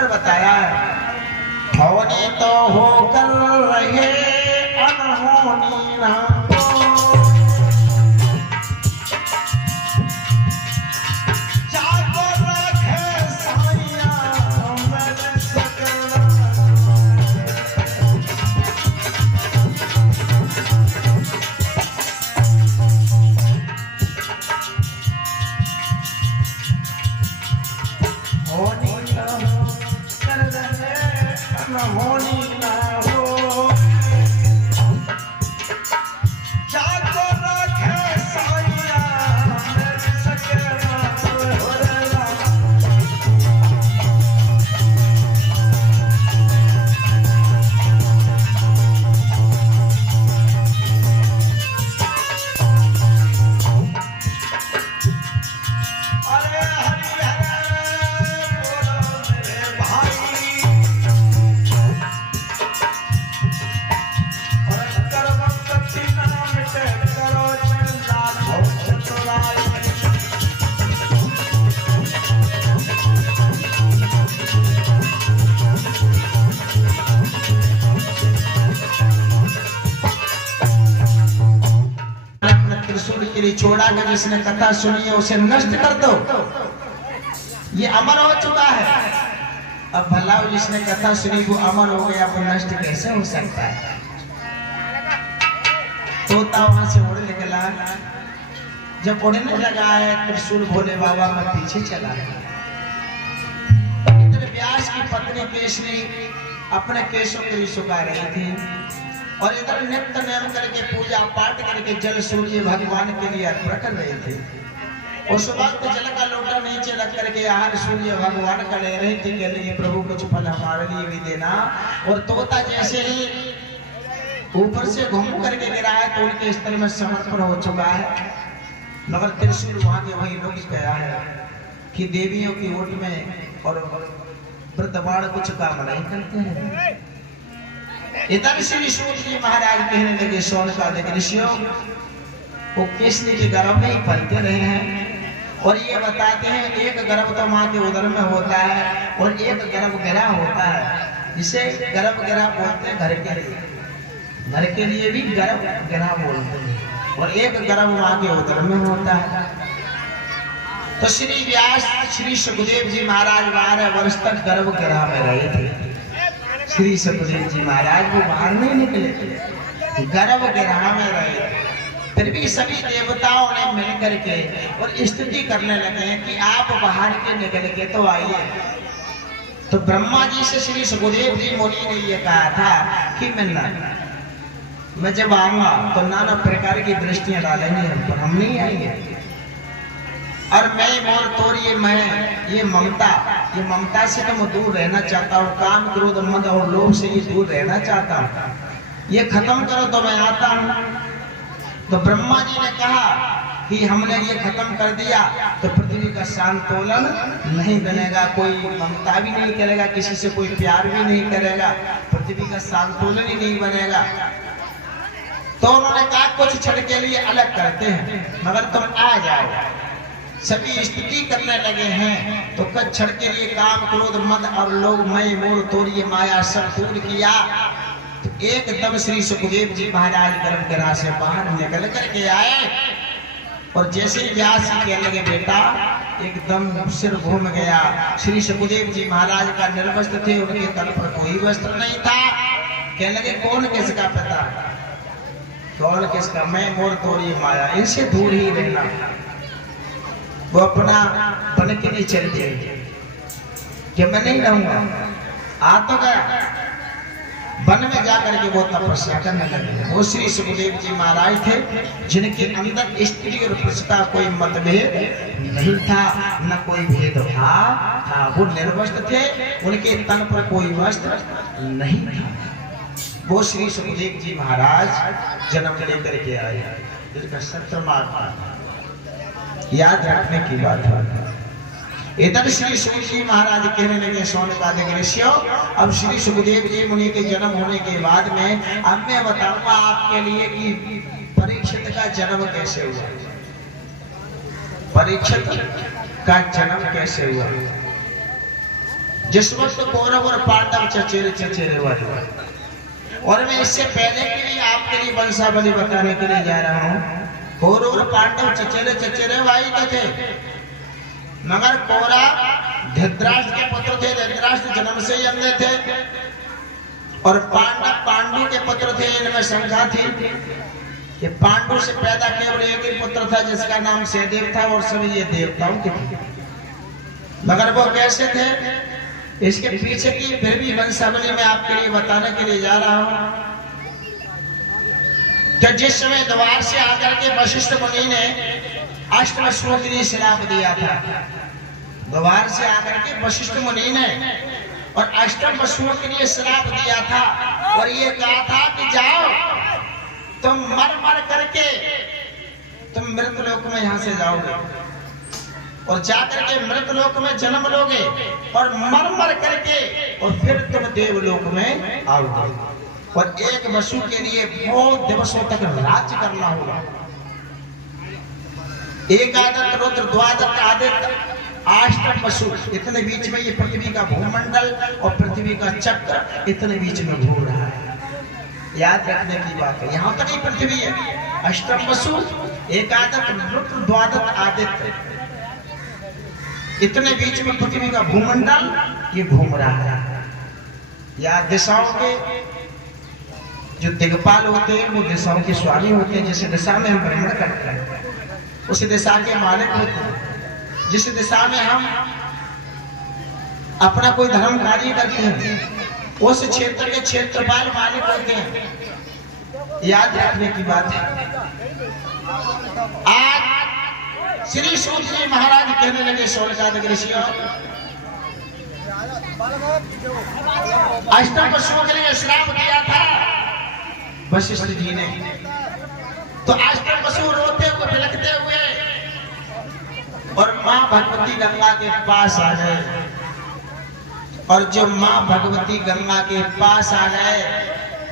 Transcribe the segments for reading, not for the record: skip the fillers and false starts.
कर बताया है, होनी तो होकर रहे अनहोनी ना छोड़ा कर जिसने कथा सुनी है उसे नष्ट कर दो, ये अमर हो चुका है। अब भला जिसने कथा सुनी वो अमर हो गया, वो नष्ट कैसे हो सकता है? तोता वहां से उड़ निकला, जब उड़ने लगा है त्रिशूल भोले बाबा का पीछे चला है। इधर व्यास की पत्नी केशरी अपने केशों को सुखा रही थी और इधर नित्य नेम करके पूजा पाठ करके जल सूर्य भगवान के लिए अर्पण कर रहे थे। उस वक्त जल का लोटा नीचे रख करके आहार सूर्य भगवान का ले रहे थे, कह रहे प्रभु कुछ फल हमारे लिए भी देना। और तोता जैसे ही ऊपर से घूम करके गिरा है तो उनके स्थल में समर्पण हो चुका है, मगर त्रिशूल वहां के वहीं रुक गया है कि देवियों की ओट में और वृद्धबाण कुछ काम नहीं करते हैं। इधर श्री सूत जी महाराज कहने लगे शौनकादिक ऋषियों, वो केशरी के गर्भ में ही पलते रहे हैं और ये बताते हैं एक गर्भ तो माँ के उदर में होता है और एक गर्भ गृह होता है, जिसे गर्भ गृह बोलते हैं घर के लिए, घर के लिए भी गर्भ गृह बोलते हैं, और एक गर्भ माँ के उदर में होता है। तो श्री व्यास श्री सुखदेव जी महाराज 12 वर्ष तक गर्भ गृह में रहे थे। श्री सुखदेव जी महाराज वो बाहर नहीं निकले, गर्भ गृह में रहे। फिर भी सभी देवताओं ने मिलकर के और स्तुति करने लगे हैं कि आप बाहर के निकल के तो आइए। तो ब्रह्मा जी से श्री सुखदेव जी मुनि ने ये कहा था कि मैं जब आऊंगा तो नाना प्रकार की दृष्टियां डालेंगे हम पर, हम नहीं आएंगे। और मैं मोर तोर ये ममता से तो मैं दूर रहना चाहता हूँ, काम क्रोध मद और लोभ से ये दूर रहना चाहता हूँ, ये खत्म करो तो मैं आता हूँ। तो ब्रह्मा जी ने कहा कि हमने ये खत्म कर दिया तो पृथ्वी का संतुलन नहीं बनेगा, कोई ममता भी नहीं करेगा, किसी से कोई प्यार भी नहीं करेगा, पृथ्वी का संतुलन ही नहीं बनेगा। तो उन्होंने कहा कुछ क्षण के लिए अलग करते हैं, मगर तुम आ जाओ। सभी स्तुति करने लगे हैं तो कुछ क्षण के लिए काम क्रोध मद और लोभ मैं मोर तोर ये माया सब दूर किया। तो एकदम श्री सुखदेव जी महाराज गर्भगृह से बाहर निकल करके आए और जैसे ही व्यास कहने लगे बेटा, एकदम सिर घूम गया। श्री सुखदेव जी महाराज का निर्वस्त्र थे, उनके तल पर कोई वस्त्र नहीं था। कहने लगे कौन किसका पता, कौन किसका, मैं मोर तोर ये माया, इनसे दूर ही रहना। वो अपना बन के नहीं चल जाएंगे कि मैं नहीं रहूंगा। आ तो गया, वन में जाकर के वो तपस्या करने लगे। वो श्री सुखदेव जी महाराज थे जिनके अंदर स्त्री और पुरुष का कोई मतभेद नहीं था, न कोई भेदभाव था। वो निर्वस्त्र थे, उनके तन पर कोई वस्त्र नहीं था। वो श्री सुखदेव जी महाराज जन्म लेकर के आए, जिसका 17वां याद रखने की बात है। इधर श्री सुख जी महाराज कहने लगे शौनकादिक ऋषियों, अब श्री सुखदेव जी मुनि के जन्म होने के बाद में अब मैं बताऊंगा आपके लिए कि परीक्षित का जन्म कैसे हुआ। परीक्षित का जन्म कैसे हुआ जिस वक्त कौरव और पांडव चचेरे चचेरे वाले, और मैं इससे पहले के लिए आपके लिए वंशावली बताने के लिए जा रहा हूँ। कौरव और पांडव चचेरे चचेरे भाई तो थे, मगर कौरव धृतराष्ट्र के पुत्र थे, धृतराष्ट्र जन्म से ही अंधे थे, और पांडव पांडु के पुत्र थे। इनमें शंका थी कि पांडु से पैदा केवल एक ही पुत्र था जिसका नाम सहदेव था, और सभी ये देवताओं के थे। मगर वो कैसे थे, इसके पीछे की फिर भी वंशावली में आपके लिए बताने के लिए जा रहा हूं। कि जिस समय द्वार से आकर के वशिष्ठ मुनि ने अष्टवसुओं के लिए श्राप दिया था, द्वार से आकर के वशिष्ठ मुनि ने और अष्टम वसुओं के लिए श्राप दिया था, और ये कहा था कि जाओ तुम मर मर करके तुम मृतलोक में यहां से जाओगे, और जाकर के मृतलोक में जन्म लोगे, और मर मर करके और फिर तुम देवलोक में आओगे, और एक वसु के लिए बहुत दिवसों तक राज्य करना होगा। एक आदित्य, रुद्र, द्वादश आदित्य, अष्टम वसु, इतने बीच में ये पृथ्वी का भूमंडल और पृथ्वी का चक्र इतने बीच में घूम रहा है। याद रखने की बात है, यहाँ तक ही पृथ्वी है। अष्टम वसु, एक आदित्य, रुद्र, द्वादश आदित्य, इतने बीच में पृथ्वी का भूमंडल ये घूम रहा है। या दिशाओं के जो दिग्पाल होते हैं वो दिशाओं के स्वामी होते हैं। जिस दिशा में हम भ्रमण करते हैं उस दिशा के मालिक होते हैं। जिस दिशा में हम अपना कोई धर्म कार्य करते हैं उस क्षेत्र के क्षेत्रपाल मालिक होते हैं। याद रखने की बात है। आज श्री सूत जी महाराज कहने लगे शौनकादिक ऋषियों, अष्टम वसुओं के लिए श्राप दिया था वशिष्ठ जी ने, तो अष्टम वसु रोते हुए बिलखते हुए और मां भगवती गंगा के पास आ गए। और जो मां भगवती गंगा के पास आ गए,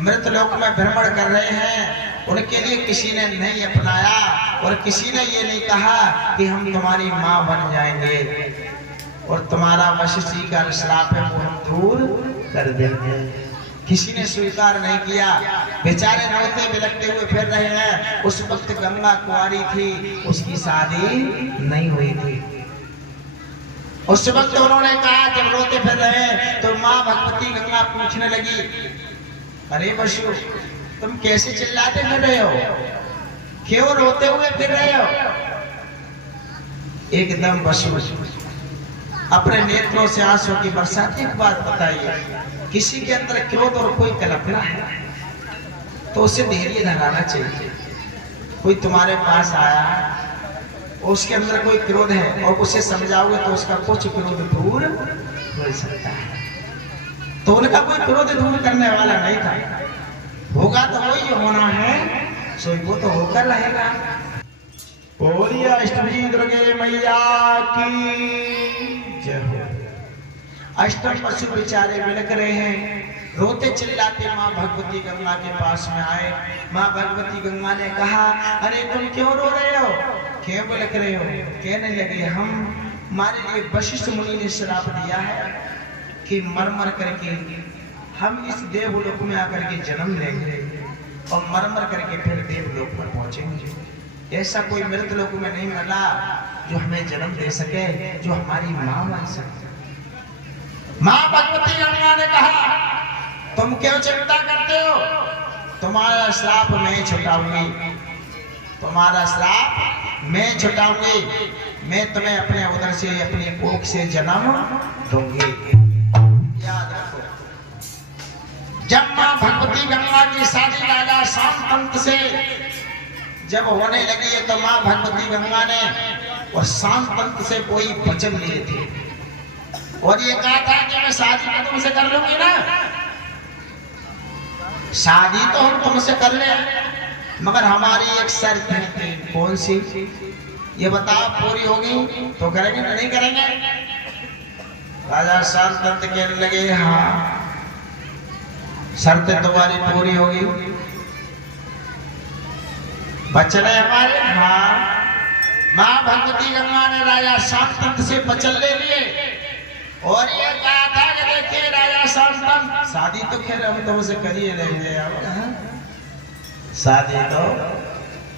मृतलोक में भ्रमण कर रहे हैं, उनके लिए किसी ने नहीं अपनाया और किसी ने ये नहीं कहा कि हम तुम्हारी मां बन जाएंगे और तुम्हारा वशिष्ठ जी का श्राप है वो हम दूर कर देंगे। किसी ने स्वीकार नहीं किया। बेचारे रोते बिलखते हुए फिर रहे हैं। उस वक्त गंगा कुंवारी थी, उसकी शादी नहीं हुई थी। उस वक्त उन्होंने कहा, जब रोते फिर रहे तो मां भगवती गंगा पूछने लगी, अरे वसु तुम कैसे चिल्लाते फिर रहे हो, क्यों रोते हुए फिर रहे हो? एकदम वसु अपने नेत्रों से आंसू की बरसात। एक बात बताइए, किसी के अंदर क्रोध और कोई कल्पना है तो उसे धैर्य धराना चाहिए। कोई तुम्हारे पास आया, उसके अंदर कोई क्रोध है और उसे समझाओगे तो उसका कुछ क्रोध दूर हो सकता है। तो उनका कोई क्रोध दूर करने वाला नहीं था। होगा तो वही जो होना है सो वो तो होकर रहेगा। बोलिए अष्टभुजी दुर्गे मैया की जय हो। अष्टम वसु बेचारे बिलख रहे हैं, रोते चिल्लाते मां भगवती गंगा के पास में आए। मां भगवती गंगा ने कहा, अरे तुम क्यों रो रहे हो, क्यों बिलख रहे हो? कहने लगे, हमारे लिए वशिष्ठ मुनि ने श्राप दिया है कि मर मर करके हम इस देवलोक में आकर के जन्म लेंगे और मर मर करके फिर देवलोक पर पहुंचेंगे। ऐसा कोई मृतलोक में नहीं मिला जो हमें जन्म दे सके, जो हमारी मां बन सके। मां भगवती गंगा ने कहा, तुम क्यों चिंता करते हो, तुम्हारा श्राप मैं छुटाऊंगी, तुम्हारा श्राप मैं छुटाऊंगी। मैं तुम्हें अपने उदर से अपने कोख से जन्म दूंगी। याद रखो, जब मां भगवती गंगा की शादी राजा शांतंत से जब होने लगी है तो मां भगवती गंगा ने और शांतंत से कोई वचन लिए थे और ये कहा था कि मैं शादी तो तुमसे कर लूंगी ना, शादी तो हम तुमसे कर ले, मगर हमारी एक शर्त है। कौन सी? ये बताओ, पूरी होगी तो करेंगे, नहीं करेंगे? राजा शांतंत कहने लगे, हाँ शर्तें तुम्हारी पूरी होगी, वचन है हमारे। हाँ। मां भगवती गंगा ने राजा शांतंत से वचन ले लिए और ये कहा था शासन। शादी तो खैर हम तुमसे करिए लेंगे, शादी तो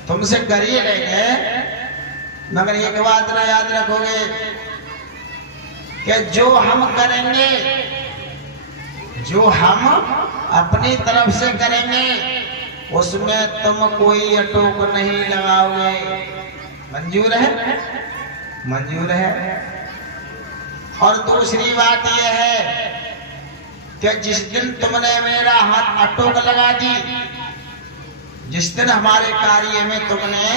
तुमसे करिए लेंगे, मगर एक बात ना याद रखोगे कि जो हम करेंगे, जो हम अपनी तरफ से करेंगे, उसमें तुम कोई अटोक नहीं लगाओगे। मंजूर है? मंजूर है। और दूसरी बात यह है कि जिस दिन तुमने मेरा हाथ अटोक लगा दी, जिस दिन हमारे कार्य में तुमने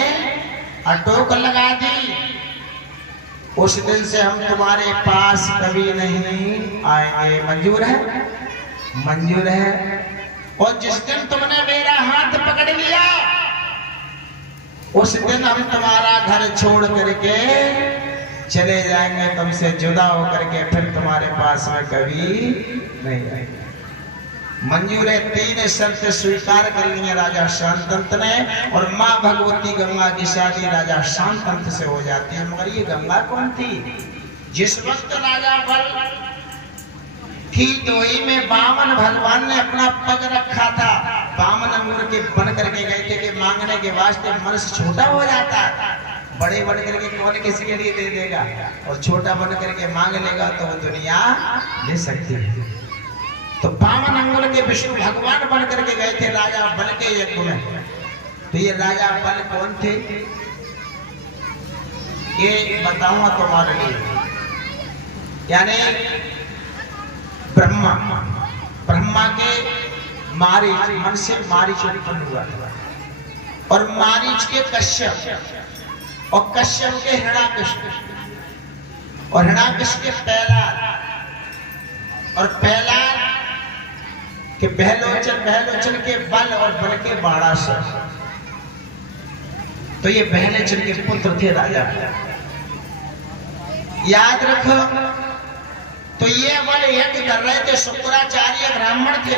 अटोक लगा दी, उस दिन से हम तुम्हारे पास कभी नहीं आएंगे। मंजूर है? मंजूर है। और जिस दिन तुमने मेरा हाथ पकड़ लिया, उस दिन हम तुम्हारा घर छोड़ करके चले जाएंगे, तुमसे जुदा होकर के फिर तुम्हारे पास में कभी नहीं आएंगे। मंजूर है। 3 शर्त स्वीकार कर ली राजा शांतंत ने, और माँ भगवती गंगा की शादी राजा शांतंत से हो जाती है। मगर ये गंगा कौन थी? जिस वक्त राजा बल की दोई में बामन भगवान ने अपना पग रखा था, बामन अंगूर के बन करके गए थे कि मांगने के वास्ते मनुष्य छोटा हो जाता है, बड़े बन करके कौन किसी के लिए दे देगा, और छोटा बन करके मांग लेगा तो वो दुनिया ले सकती है। तो बामन अंगुल के विष्णु भगवान बन करके गए थे राजा बल के यज्ञ में। तो ये राजा बल कौन थे ये बताऊंगा तुम्हारे लिए। यानी ब्रह्मा, ब्रह्मा के मारीच मन से मारीच उत्पन्न हुआ था, और मारीच के कश्यप, और कश्यप के हिरण्याकश, और हिरण्याकश के प्रहलाद, और प्रहलाद के बहलोचन, बहलोचन के बल, और बल के बाणासुर। तो ये बहलोचन के पुत्र थे राजा। याद रखो। तो ये बल यज्ञ कर रहे थे, शुक्राचार्य ब्राह्मण थे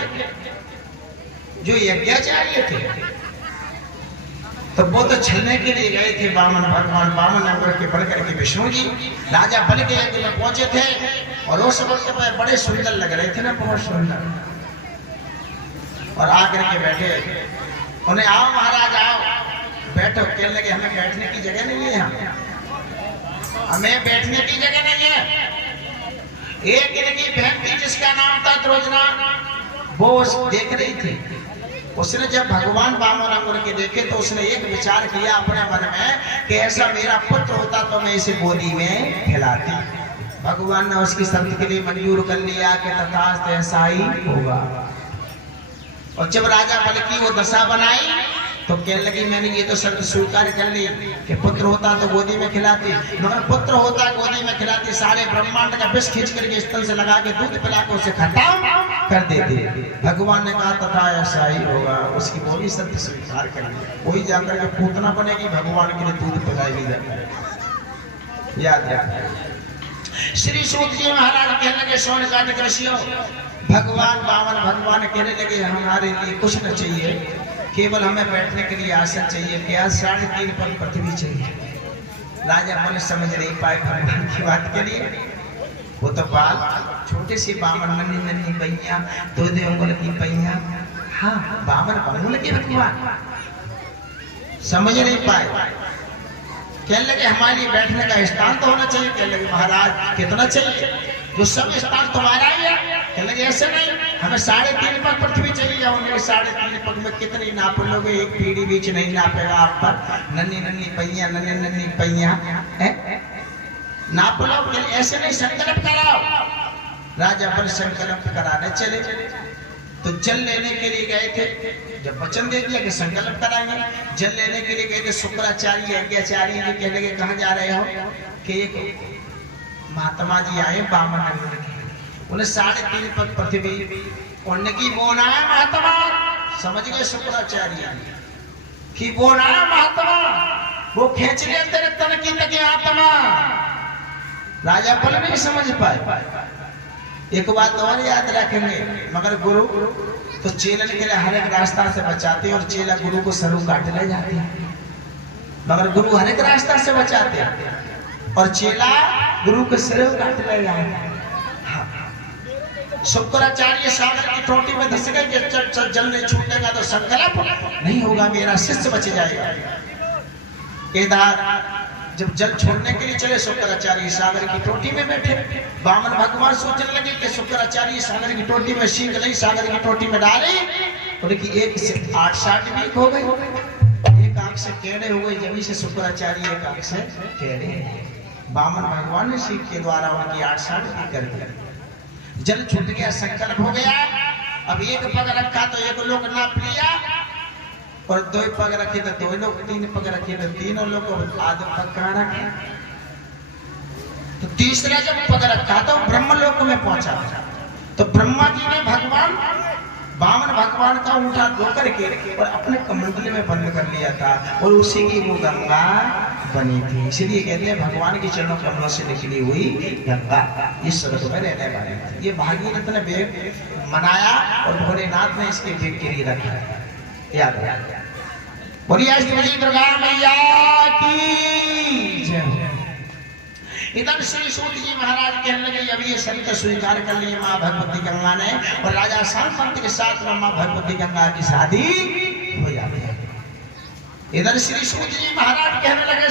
जो यज्ञाचार्य थे। तो वो तो छलने के लिए गए थे बामन भगवान, बामन अंगुर के बल करके विष्णु जी राजा बल के यज्ञ में पहुंचे थे, और उस वक्त में बड़े सुंदर लग रहे थे ना, बहुत सुंदर। और आकर के बैठे, उन्हें आओ महाराज आओ बैठो। कहने लगे हमें बैठने की जगह नहीं है, हमें बैठने की जगह नहीं है। एक इनकी बहन थी जिसका नाम था त्रोजना, वो देख रही थी। उसने जब भगवान बामन अंगुर के देखे तो उसने एक विचार किया अपने मन में कि ऐसा मेरा पुत्र होता तो मैं इसे गोदी में खिलाती। भगवान ने उसकी शर्त के लिए मंजूर कर लिया कि तथास्तु ऐसा ही होगा। और जब राजा बल की वो दशा बनाई तो कहने लगी मैंने ये तो शर्त स्वीकार कर ली कि पुत्र होता तो गोदी में खिलाती, मगर पुत्र होता गोदी में खिलाती, सारे ब्रह्मांड का विष खींच करके स्तन से लगा के दूध पिला के उसे खत्म कर देती। भगवान ने कहा तथा ऐसा ही होगा, उसकी वो भी शर्त स्वीकार कर ली। वही जाकर के पूतना बनेगी, भगवान के लिए दूध पिलाएगी जाकर। याद रखना। श्री सूत जी महाराज कहने लगे शौनकादिक ऋषियों, भगवान बामन भगवान कहने लगे हमारे लिए कुछ न चाहिए, केवल हमें बैठने के लिए आसन चाहिए, क्या 3.5 पग पृथ्वी चाहिए। राजा बल समझ नहीं पाए भगवान की बात के लिए। वो तो बाल छोटे से बामन, नन्ही नन्ही पैया, 2 अंगुल की पैया, हाँ बामन अंगुल की भगवान समझ नहीं पाए। कहने लगे हमारे लिए बैठने का स्थान तो होना चाहिए। कहने लगे महाराज कितना चाहिए? जो सब स्थान तुम्हारा ही है। कहने लगे ऐसे नहीं, हमें 3.5 पग पृथ्वी चाहिए। जाओगे 3.5 पग में कितनी नाप लोगे? एक पीढ़ी बीच नहीं नापेगा आप पर। नन्ही नन्ही पैया, नन्ही नन्ही पैया नाप लो। ऐसे नहीं, संकल्प कराओ। राजा बल संकल्प कराने चले। तो जल लेने के लिए गए थे, जब वचन दे दिया कि संकल्प कराएंगे, जल लेने के लिए गए थे। शुक्राचार्य यज्ञाचार्य जी कहने लगे कहाँ जा रहे हो? कि एक महात्मा जी आए बामन अंगुर के, उन्हें 3.5 पग पृथ्वी उनकी बोना है महात्मा। समझ गए शुक्राचार्य की बोना है महात्मा, वो खींच ले तेरे तन की तक आत्मा। राजा बल नहीं समझ पाए। एक बात और याद रखेंगे, मगर गुरु तो चेलन के लिए हर एक रास्ता से बचाते और चेला गुरु को सरू काट ले जाते हैं। मगर गुरु हर एक रास्ता से बचाते और चेला गुरु के सरू काट ले जाते। शुक्राचार्य सागर की टोटी में धस गए कि जल नहीं छूटेगा तो संकल्प नहीं होगा, मेरा शिष्य बच जाएगा। केदार जब जल छोड़ने के लिए चले, शुक्राचार्य सागर की टोटी में बैठे। वामन भगवान सोचने लगे कि शुक्राचार्य सागर की टोटी में सीख नहीं, सागर की टोटी में डाले, उनकी एक से 8-60 वीक हो गई, एक आंख से टेढ़े हो गए, जब से शुक्राचार्य एक आंख से टेढ़े। वामन भगवान ने सीख के द्वारा उनकी 8-60 वीक कर दिया। जल छूट गया, संकल्प हो गया। अब एक पग रखा तो एक लोग नाप लिया, और 2 पग रखे तो 2 लोग, 3 पग रखे तो 3 लोग, आधे पग कहाँ रखे? तो तीसरा जब पग रखा तो ब्रह्मलोक में पहुंचा। तो ब्रह्मा जी ने भगवान वामन भगवान का उठा धो करके और अपने कमंडल में बंद कर लिया था, और उसी की वो गंगा बनी थी। इसलिए कहते हैं भगवान के चरणों कमलों से निकली हुई गंगा इस स्वर्ग में रहने वाली है। ये भागीरथ ने वेद मनाया और भोलेनाथ ने इसके वेद के लिए रखा है, याद है। बोलिए श्री दुर्गा मैया की जय। इधर श्री सूत जी महाराज कहने लगे, अब ये शरीर स्वीकार कर लिए माँ भगवती गंगा ने, और राजा सांत के साथ में माँ भगवती गंगा की शादी हो जाती है। इधर श्री सूत जी महाराज कहने लगे,